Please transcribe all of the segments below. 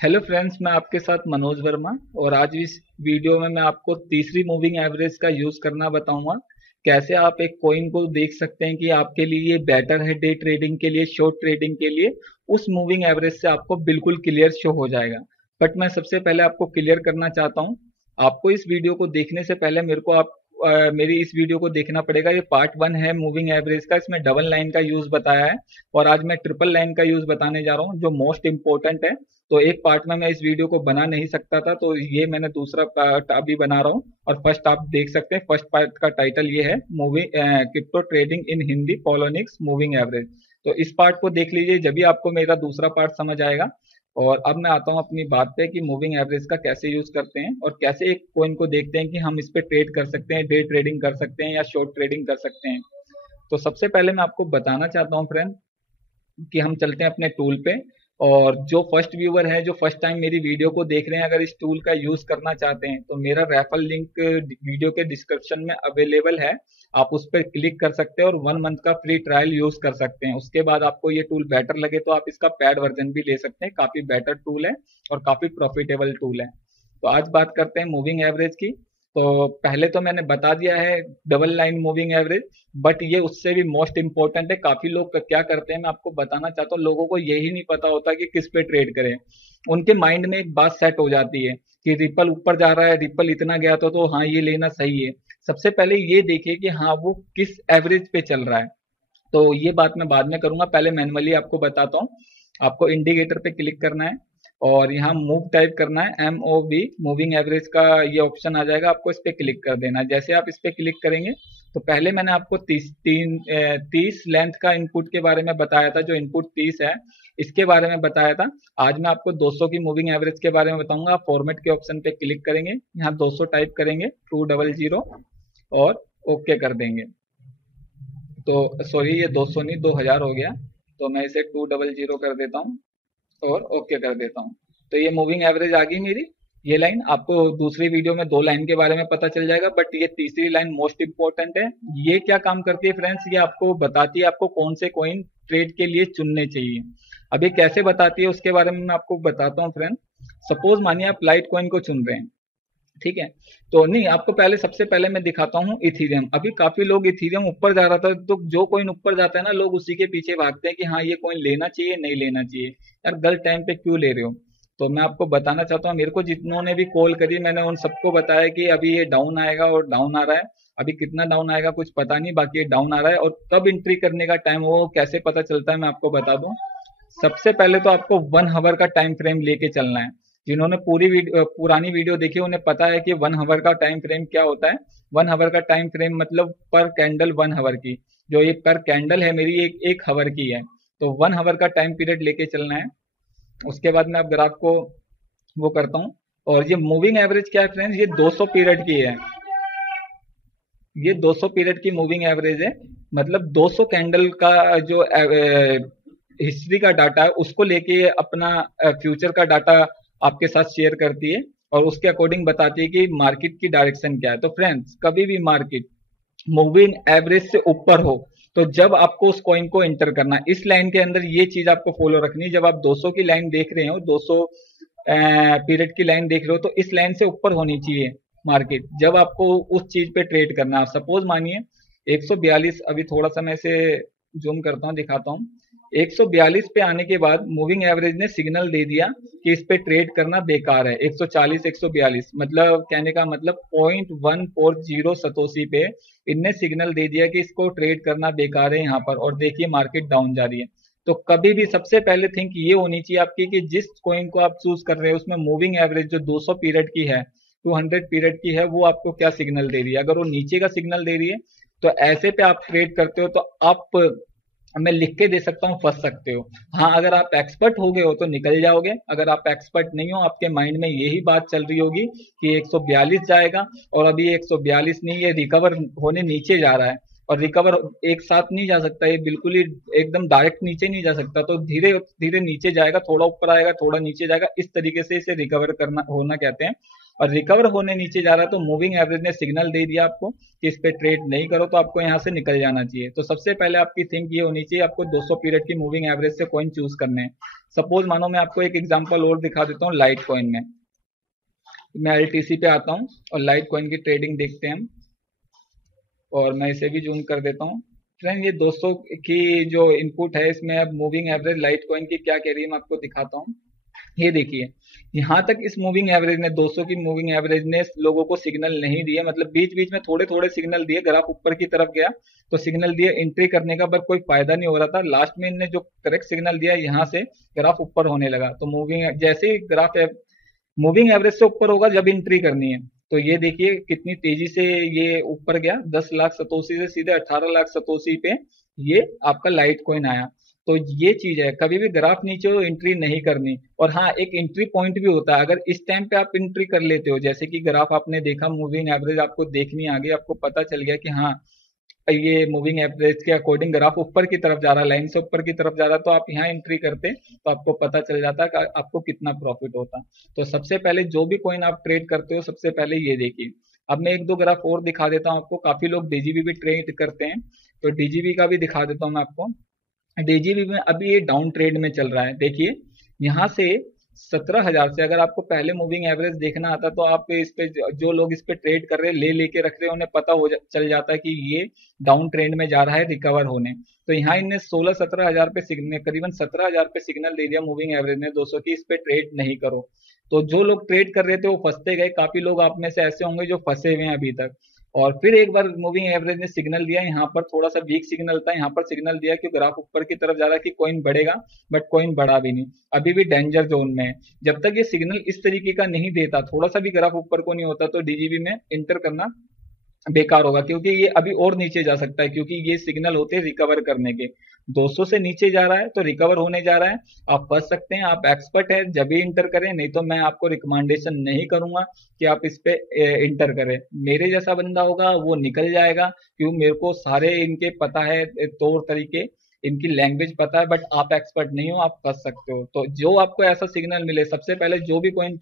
Hello friends, मैं आपके साथ मनोज वर्मा। और आज इस वीडियो में मैं आपको तीसरी मूविंग एवरेज का यूज करना बताऊंगा। कैसे आप एक कॉइन को देख सकते हैं कि आपके लिए ये बेटर है डे ट्रेडिंग के लिए, शॉर्ट ट्रेडिंग के लिए। उस मूविंग एवरेज से आपको बिल्कुल क्लियर शो हो जाएगा। बट मैं सबसे पहले आपको क्लियर करना चाहता हूँ, आपको इस वीडियो को देखने से पहले मेरे को मेरी इस वीडियो को देखना पड़ेगा। ये पार्ट 1 है मूविंग एवरेज का, इसमें डबल लाइन का यूज बताया है और आज मैं ट्रिपल लाइन का यूज बताने जा रहा हूँ जो मोस्ट इंपॉर्टेंट है। तो एक पार्ट में मैं इस वीडियो को बना नहीं सकता था, तो ये मैंने दूसरा पार्ट अभी बना रहा हूँ। और फर्स्ट आप देख सकते हैं, फर्स्ट पार्ट का टाइटल ये है, moving crypto trading in Hindi फॉलोनिक्स मूविंग एवरेज। तो इस पार्ट को देख लीजिए, जब भी आपको मेरा दूसरा पार्ट समझ आएगा। और अब मैं आता हूँ अपनी बात पे कि मूविंग एवरेज का कैसे यूज करते हैं और कैसे एक कॉइन को देखते हैं कि हम इस पे ट्रेड कर सकते हैं, डे ट्रेडिंग कर सकते हैं या शॉर्ट ट्रेडिंग कर सकते हैं। तो सबसे पहले मैं आपको बताना चाहता हूँ फ्रेंड कि हम चलते हैं अपने टूल पे। और जो फर्स्ट व्यूअर है, जो फर्स्ट टाइम मेरी वीडियो को देख रहे हैं, अगर इस टूल का यूज करना चाहते हैं तो मेरा रेफरल लिंक वीडियो के डिस्क्रिप्शन में अवेलेबल है। आप उस पर क्लिक कर सकते हैं और 1 मंथ का फ्री ट्रायल यूज कर सकते हैं। उसके बाद आपको ये टूल बेटर लगे तो आप इसका पेड वर्जन भी ले सकते हैं। काफी बेटर टूल है और काफी प्रॉफिटेबल टूल है। तो आज बात करते हैं मूविंग एवरेज की। तो पहले तो मैंने बता दिया है double line moving average, but ये उससे भी मोस्ट इंपॉर्टेंट है। काफी लोग क्या करते हैं, मैं आपको बताना चाहता हूँ, लोगों को यही नहीं पता होता कि किस पे ट्रेड करें। उनके माइंड में एक बात सेट हो जाती है कि रिपल ऊपर जा रहा है, रिपल इतना गया तो हाँ ये लेना सही है। सबसे पहले ये देखिए कि हाँ वो किस एवरेज पे चल रहा है। तो ये बात मैं बाद में करूंगा, पहले मैनुअली आपको बताता हूँ। आपको इंडिकेटर पे क्लिक करना है और यहाँ मूव टाइप करना है, MOV, मूविंग एवरेज का ये ऑप्शन आ जाएगा, आपको इस पे क्लिक कर देना है। जैसे आप इस पे क्लिक करेंगे तो पहले मैंने आपको 30 लेंथ का इनपुट के बारे में बताया था, जो इनपुट 30 है इसके बारे में बताया था। आज मैं आपको 200 की मूविंग एवरेज के बारे में बताऊंगा। आप फॉर्मेट के ऑप्शन पे क्लिक करेंगे, यहाँ 200 टाइप करेंगे, 200 और ओके कर देंगे। तो सॉरी, ये 200 नहीं 2000 हो गया। तो मैं इसे 200 कर देता हूँ और ओके कर देता हूँ। तो ये मूविंग एवरेज आ गई मेरी। ये लाइन आपको दूसरी वीडियो में 2 लाइन के बारे में पता चल जाएगा, बट ये तीसरी लाइन मोस्ट इंपॉर्टेंट है। ये क्या काम करती है फ्रेंड्स, ये आपको बताती है आपको कौन से कॉइन ट्रेड के लिए चुनने चाहिए। अब ये कैसे बताती है उसके बारे में मैं आपको बताता हूँ फ्रेंड। सपोज मानिए आप लाइट कॉइन को चुन रहे हैं, ठीक है। तो नहीं, आपको पहले सबसे पहले मैं दिखाता हूँ इथीरियम। अभी काफी लोग इथीरियम ऊपर जा रहा था, तो जो कॉइन ऊपर जाता है ना, लोग उसी के पीछे भागते हैं कि हाँ ये कॉइन लेना चाहिए नहीं लेना चाहिए। यार गलत टाइम पे क्यों ले रहे हो। तो मैं आपको बताना चाहता हूँ, मेरे को जितनों ने भी कॉल करी मैंने उन सबको बताया कि अभी ये डाउन आएगा और डाउन आ रहा है। अभी कितना डाउन आएगा कुछ पता नहीं, बाकी ये डाउन आ रहा है। और कब एंट्री करने का टाइम वो कैसे पता चलता है मैं आपको बता दूं। सबसे पहले तो आपको 1 आवर का टाइम फ्रेम लेके चलना है। जिन्होंने पुरानी वीडियो देखी उन्हें पता है कि 1 आवर का टाइम फ्रेम क्या होता है। 1 आवर का टाइम फ्रेम मतलब पर कैंडल 1 आवर की। जो ये पर कैंडल है मेरी एक आवर की है। तो 1 आवर का टाइम पीरियड लेके चलना है। उसके बाद मैं अब ग्राफ को वो करता हूँ। और ये मूविंग एवरेज क्या है फ्रेंड्स, ये 200 पीरियड की है। ये 200 पीरियड की मूविंग एवरेज है। मतलब 200 कैंडल का जो हिस्ट्री का डाटा है उसको लेके अपना फ्यूचर का डाटा आपके साथ शेयर करती है और उसके अकॉर्डिंग बताती है कि मार्केट की डायरेक्शन क्या है। तो फ्रेंड्स, कभी भी मार्केट मूविंग एवरेज से ऊपर हो तो जब आपको उस कॉइन को एंटर करना, इस लाइन के अंदर ये चीज आपको फॉलो रखनी है। जब आप 200 की लाइन देख रहे हो, 200 पीरियड की लाइन देख रहे हो, तो इस लाइन से ऊपर होनी चाहिए मार्केट जब आपको उस चीज पे ट्रेड करना है। सपोज मानिए 142, अभी थोड़ा सा मैं इसे जूम करता हूँ दिखाता हूँ। 142 पे आने के बाद मूविंग एवरेज ने सिग्नल दे दिया कि इस पे ट्रेड करना बेकार है। 140 142 मतलब कहने का मतलब 0.140 सतोशी पे इनने सिग्नल दे दिया कि इसको ट्रेड करना बेकार है यहाँ पर। और देखिए मार्केट डाउन जा रही है। तो कभी भी सबसे पहले थिंक ये होनी चाहिए आपकी कि जिस कॉइन को आप चूज कर रहे हो उसमें मूविंग एवरेज जो 200 पीरियड की है, 200 पीरियड की है, वो आपको क्या सिग्नल दे रही है। अगर वो नीचे का सिग्नल दे रही है तो ऐसे पे आप ट्रेड करते हो तो आप, मैं लिख के दे सकता हूँ, फंस सकते हो। हाँ, अगर आप एक्सपर्ट हो गए हो तो निकल जाओगे। अगर आप एक्सपर्ट नहीं हो, आपके माइंड में यही बात चल रही होगी कि 142 जाएगा और अभी 142 नहीं, ये रिकवर होने नीचे जा रहा है, और रिकवर एक साथ नहीं जा सकता, ये बिल्कुल ही एकदम डायरेक्ट नीचे नहीं जा सकता, तो धीरे धीरे नीचे जाएगा, थोड़ा ऊपर आएगा, थोड़ा नीचे जाएगा, इस तरीके से इसे रिकवर करना होना कहते हैं। और रिकवर होने नीचे जा रहा है तो मूविंग एवरेज ने सिग्नल दे दिया आपको कि इस पे ट्रेड नहीं करो, तो आपको यहाँ से निकल जाना चाहिए। तो सबसे पहले आपकी थिंक ये होनी चाहिए, आपको 200 पीरियड की मूविंग एवरेज से कॉइन चूज करने हैं। सपोज मानो मैं आपको एक एग्जांपल और दिखा देता हूँ लाइट कॉइन में। मैं एलटीसी पे आता हूँ और लाइट कॉइन की ट्रेडिंग देखते हैं हम, और मैं इसे भी जूम कर देता हूँ। फ्रेंड ये 200 की जो इनपुट है, इसमें अब मूविंग एवरेज लाइट कॉइन की क्या कह रही है मैं आपको दिखाता हूँ। ये देखिए, यहाँ तक इस मूविंग एवरेज ने 200 की मूविंग एवरेज ने लोगों को सिग्नल नहीं दिए, मतलब बीच बीच में थोड़े थोड़े सिग्नल दिए, ग्राफ ऊपर की तरफ गया तो सिग्नल दिए एंट्री करने का, पर कोई फायदा नहीं हो रहा था। लास्ट में इनने जो करेक्ट सिग्नल दिया, यहाँ से ग्राफ ऊपर होने लगा। तो मूविंग जैसे ही ग्राफ मूविंग एवरेज से ऊपर होगा जब एंट्री करनी है, तो ये देखिए कितनी तेजी से ये ऊपर गया, 10 लाख सतोसी से सीधे 18 लाख सतोसी पे ये आपका लाइट कॉइन आया। तो ये चीज है, कभी भी ग्राफ नीचे हो एंट्री नहीं करनी। और हाँ, एक एंट्री पॉइंट भी होता है, अगर इस टाइम पे आप एंट्री कर लेते हो, जैसे कि ग्राफ आपने देखा, मूविंग एवरेज आपको देखनी आ गई, आपको पता चल गया कि हाँ ये मूविंग एवरेज के अकॉर्डिंग ग्राफ ऊपर की तरफ जा रहा है, लाइन से ऊपर की तरफ जा रहा है, तो आप यहाँ एंट्री करते तो आपको पता चल जाता कि आपको कितना प्रॉफिट होता। तो सबसे पहले जो भी कॉइन आप ट्रेड करते हो, सबसे पहले ये देखिए। अब मैं एक दो ग्राफ और दिखा देता हूँ आपको, काफी लोग डीजीबी भी ट्रेड करते हैं, तो डीजीबी का भी दिखा देता हूँ मैं आपको। डीजीबी में अभी ये डाउन ट्रेड में चल रहा है, देखिए यहाँ से 17,000 से अगर आपको पहले मूविंग एवरेज देखना आता तो आप इस पे जो लोग इस पे ट्रेड कर रहे हैं, ले लेके रख रहे हैं, उन्हें पता चल जाता है कि ये डाउन ट्रेंड में जा रहा है रिकवर होने। तो यहाँ इनने 16-17,000 पे सिग्नल, करीबन 17,000 पे सिग्नल दे दिया मूविंग एवरेज ने 200 की, इस पे ट्रेड नहीं करो। तो जो लोग ट्रेड कर रहे थे वो फंसते गए, काफी लोग आप में से ऐसे होंगे जो फंसे हुए हैं अभी तक। और फिर एक बार मूविंग एवरेज ने सिग्नल दिया, यहाँ पर थोड़ा सा वीक सिग्नल था, यहाँ पर सिग्नल दिया कि ग्राफ ऊपर की तरफ जा रहा है कि कॉइन बढ़ेगा, बट कॉइन बढ़ा भी नहीं, अभी भी डेंजर जोन में है। जब तक ये सिग्नल इस तरीके का नहीं देता, थोड़ा सा भी ग्राफ ऊपर को नहीं होता, तो डीजीबी में इंटर करना बेकार होगा, क्योंकि ये अभी और नीचे जा सकता है, क्योंकि ये सिग्नल होते हैं रिकवर करने के। 200 से नीचे जा रहा है तो रिकवर होने जा रहा है, आप फंस सकते हैं। आप एक्सपर्ट है जब भी इंटर करें, नहीं तो मैं आपको रिकमेंडेशन नहीं करूंगा कि आप इस पे इंटर करें। मेरे जैसा बंदा होगा वो निकल जाएगा, क्योंकि मेरे को सारे इनके पता है, तौर तरीके, इनकी लैंग्वेज पता है, बट आप एक्सपर्ट नहीं हो, आप फंस सकते हो। तो जो आपको ऐसा सिग्नल मिले, सबसे पहले जो भी कॉइन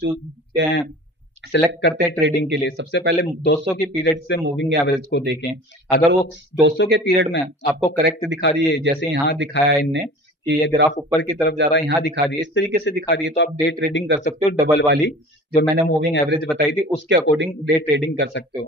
सिलेक्ट करते हैं ट्रेडिंग के लिए, सबसे पहले 200 के पीरियड से मूविंग एवरेज को देखें। अगर वो 200 के पीरियड में आपको करेक्ट दिखा रही है, जैसे यहाँ दिखाया इनने कि ये ग्राफ ऊपर की तरफ जा रहा है, यहाँ दिखा रही है, इस तरीके से दिखा रही है, तो आप डे ट्रेडिंग कर सकते हो, डबल वाली जो मैंने मूविंग एवरेज बताई थी उसके अकॉर्डिंग डे ट्रेडिंग कर सकते हो।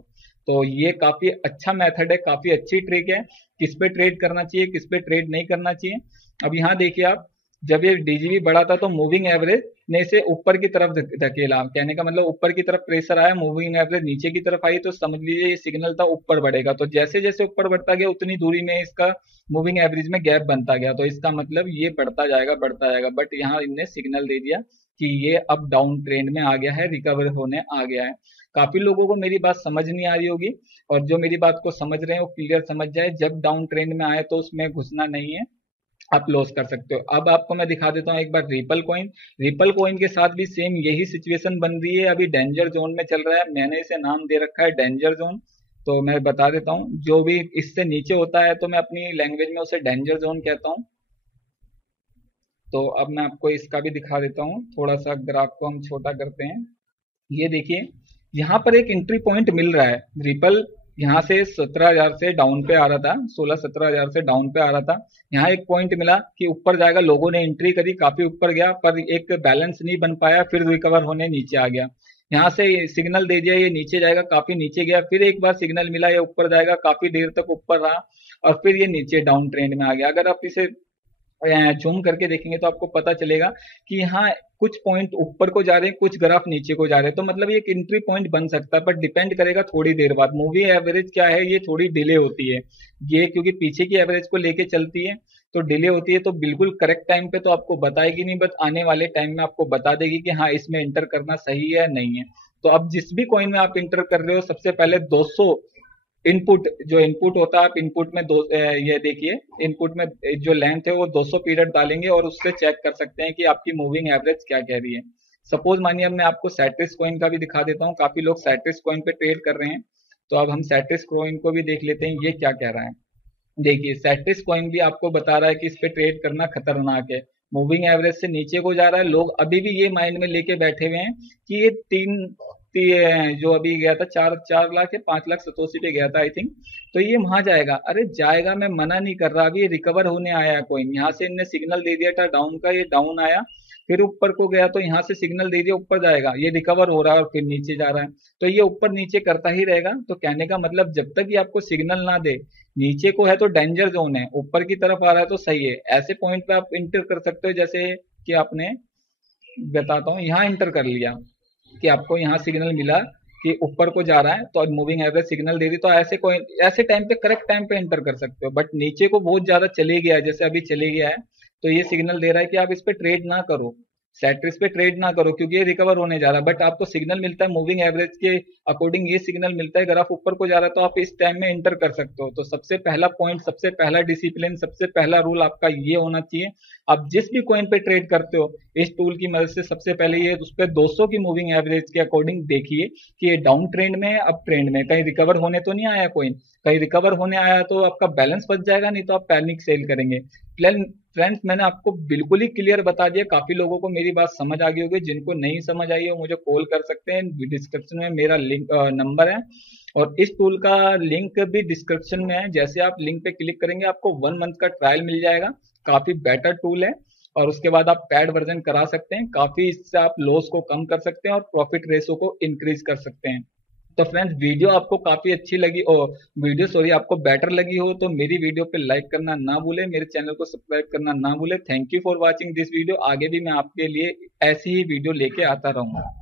तो ये काफी अच्छा मेथड है, काफी अच्छी ट्रिक है, किस पे ट्रेड करना चाहिए, किस पे ट्रेड नहीं करना चाहिए। अब यहाँ देखिए आप, जब ये डीजीबी बढ़ा था तो मूविंग एवरेज ने इसे ऊपर की तरफ धकेला, कहने का मतलब ऊपर की तरफ प्रेशर आया, मूविंग एवरेज नीचे की तरफ आई, तो समझ लीजिए ये सिग्नल था ऊपर बढ़ेगा। तो जैसे जैसे ऊपर बढ़ता गया उतनी दूरी में इसका मूविंग एवरेज में गैप बनता गया, तो इसका मतलब ये बढ़ता जाएगा बढ़ता जाएगा। बट यहाँ इनने सिग्नल दे दिया कि ये अब डाउन ट्रेंड में आ गया है, रिकवर होने आ गया है। काफी लोगों को मेरी बात समझ नहीं आ रही होगी, और जो मेरी बात को समझ रहे हैं वो क्लियर समझ जाए, जब डाउन ट्रेंड में आए तो उसमें घुसना नहीं है, आप लॉस कर सकते हो। अब आपको मैं दिखा देता हूँ एक बार रिपल कॉइन। रिपल कॉइन के साथ भी सेम यही सिचुएशन बन रही है, अभी डेंजर जोन में चल रहा है, मैंने इसे नाम दे रखा है डेंजर जोन। तो मैं बता देता हूँ, जो भी इससे नीचे होता है तो मैं अपनी लैंग्वेज में उसे डेंजर जोन कहता हूँ। तो अब मैं आपको इसका भी दिखा देता हूँ, थोड़ा सा ग्राफ को हम छोटा करते हैं। ये देखिए, यहाँ पर एक एंट्री पॉइंट मिल रहा है, रिपल यहाँ से 17,000 से डाउन पे आ रहा था, 16-17,000 से डाउन पे आ रहा था। यहाँ एक पॉइंट मिला कि ऊपर जाएगा, लोगों ने एंट्री करी, काफी ऊपर गया, पर एक बैलेंस नहीं बन पाया, फिर रिकवर होने नीचे आ गया। यहाँ से सिग्नल दे दिया ये नीचे जाएगा, काफी नीचे गया, फिर एक बार सिग्नल मिला ये ऊपर जाएगा, काफी देर तक ऊपर रहा, और फिर ये नीचे डाउन ट्रेंड में आ गया। अगर आप इसे जूम करके देखेंगे तो आपको पता चलेगा कि यहाँ कुछ पॉइंट ऊपर को जा रहे हैं, कुछ ग्राफ नीचे को जा रहे हैं, तो मतलब ये एक एंट्री पॉइंट बन सकता है, पर डिपेंड करेगा थोड़ी देर बाद। मूवी एवरेज क्या है, ये थोड़ी डिले होती है, ये क्योंकि पीछे की एवरेज को लेके चलती है तो डिले होती है, तो बिल्कुल करेक्ट टाइम पे तो आपको बताएगी नहीं, बट आने वाले टाइम में आपको बता देगी कि हाँ इसमें इंटर करना सही है नहीं है। तो अब जिस भी कॉइन में आप इंटर कर रहे हो, सबसे पहले 200 इनपुट, जो इनपुट होता है, आप इनपुट में ये देखिए, इनपुट में जो लेंथ है वो 200 पीरियड डालेंगे और उससे चेक कर सकते हैं कि आपकी मूविंग एवरेज क्या कह रही है। सपोज मानिए अब मैं आपको सैट्रिस कॉइन का भी दिखा देता हूँ, काफी लोग सैट्रिस कॉइन पे ट्रेड कर रहे हैं, तो अब हम सैट्रिस कॉइन को भी देख लेते हैं ये क्या कह रहा है। देखिए सेट्रिस कॉइन भी आपको बता रहा है कि इस पे ट्रेड करना खतरनाक है, मूविंग एवरेज से नीचे को जा रहा है। लोग अभी भी ये माइंड में लेके बैठे हुए हैं कि ये जो अभी गया था 4 लाख या 5 लाख सतोशी पे गया था आई थिंक, तो ये वहां जाएगा। अरे जाएगा, मैं मना नहीं कर रहा, अभी ये रिकवर होने आया है कॉइन। यहाँ से इनने सिग्नल दे दिया था डाउन का, ये डाउन आया, फिर ऊपर को गया तो यहाँ से सिग्नल दे दिया ऊपर जाएगा, ये रिकवर हो रहा है और फिर नीचे जा रहा है। तो ये ऊपर नीचे करता ही रहेगा। तो कहने का मतलब जब तक ये आपको सिग्नल ना दे, नीचे को है तो डेंजर जोन है, ऊपर की तरफ आ रहा है तो सही है। ऐसे पॉइंट पे आप इंटर कर सकते हो, जैसे कि आपने, बताता हूँ, यहाँ इंटर कर लिया कि आपको यहाँ सिग्नल मिला कि ऊपर को जा रहा है तो मूविंग एवरेज सिग्नल दे दी, तो ऐसे कोई ऐसे टाइम पे करेक्ट टाइम पे एंटर कर सकते हो। बट नीचे को बहुत ज्यादा चले गया है, जैसे अभी चले गया है, तो ये सिग्नल दे रहा है कि आप इस पे ट्रेड ना करो, सेट्रिस पे ट्रेड ना करो, क्योंकि ये रिकवर होने जा रहा है। बट आपको सिग्नल मिलता है मूविंग एवरेज के अकॉर्डिंग, ये सिग्नल मिलता है ग्राफ ऊपर को जा रहा है तो आप इस टाइम में एंटर कर सकते हो। तो सबसे पहला पॉइंट, सबसे पहला डिसिप्लिन, सबसे पहला रूल आपका ये होना चाहिए। आप जिस भी कॉइन पे ट्रेड करते हो इस टूल की मदद से, सबसे पहले ये उस पर 200 की मूविंग एवरेज के अकॉर्डिंग देखिए कि ये डाउन ट्रेंड में है, अप ट्रेंड में, कहीं रिकवर होने तो नहीं आया कॉइन। कहीं रिकवर होने आया तो आपका बैलेंस बच जाएगा, नहीं तो आप पैनिक सेल करेंगे। फ्रेंड्स मैंने आपको बिल्कुल ही क्लियर बता दिया, काफी लोगों को मेरी बात समझ आ गई होगी। जिनको नहीं समझ आई हो मुझे कॉल कर सकते हैं, डिस्क्रिप्शन में मेरा लिंक नंबर है, और इस टूल का लिंक भी डिस्क्रिप्शन में है। जैसे आप लिंक पे क्लिक करेंगे आपको 1 मंथ का ट्रायल मिल जाएगा, काफी बेटर टूल है। और उसके बाद आप पेड वर्जन करा सकते हैं, काफी इससे आप लॉस को कम कर सकते हैं और प्रॉफिट रेशो को इंक्रीज कर सकते हैं। तो फ्रेंड्स वीडियो आपको काफी अच्छी लगी, और वीडियो सॉरी आपको बेटर लगी हो तो मेरी वीडियो पे लाइक करना ना भूले, मेरे चैनल को सब्सक्राइब करना ना भूले। Thank you for watching this video. आगे भी मैं आपके लिए ऐसी ही वीडियो लेके आता रहूंगा।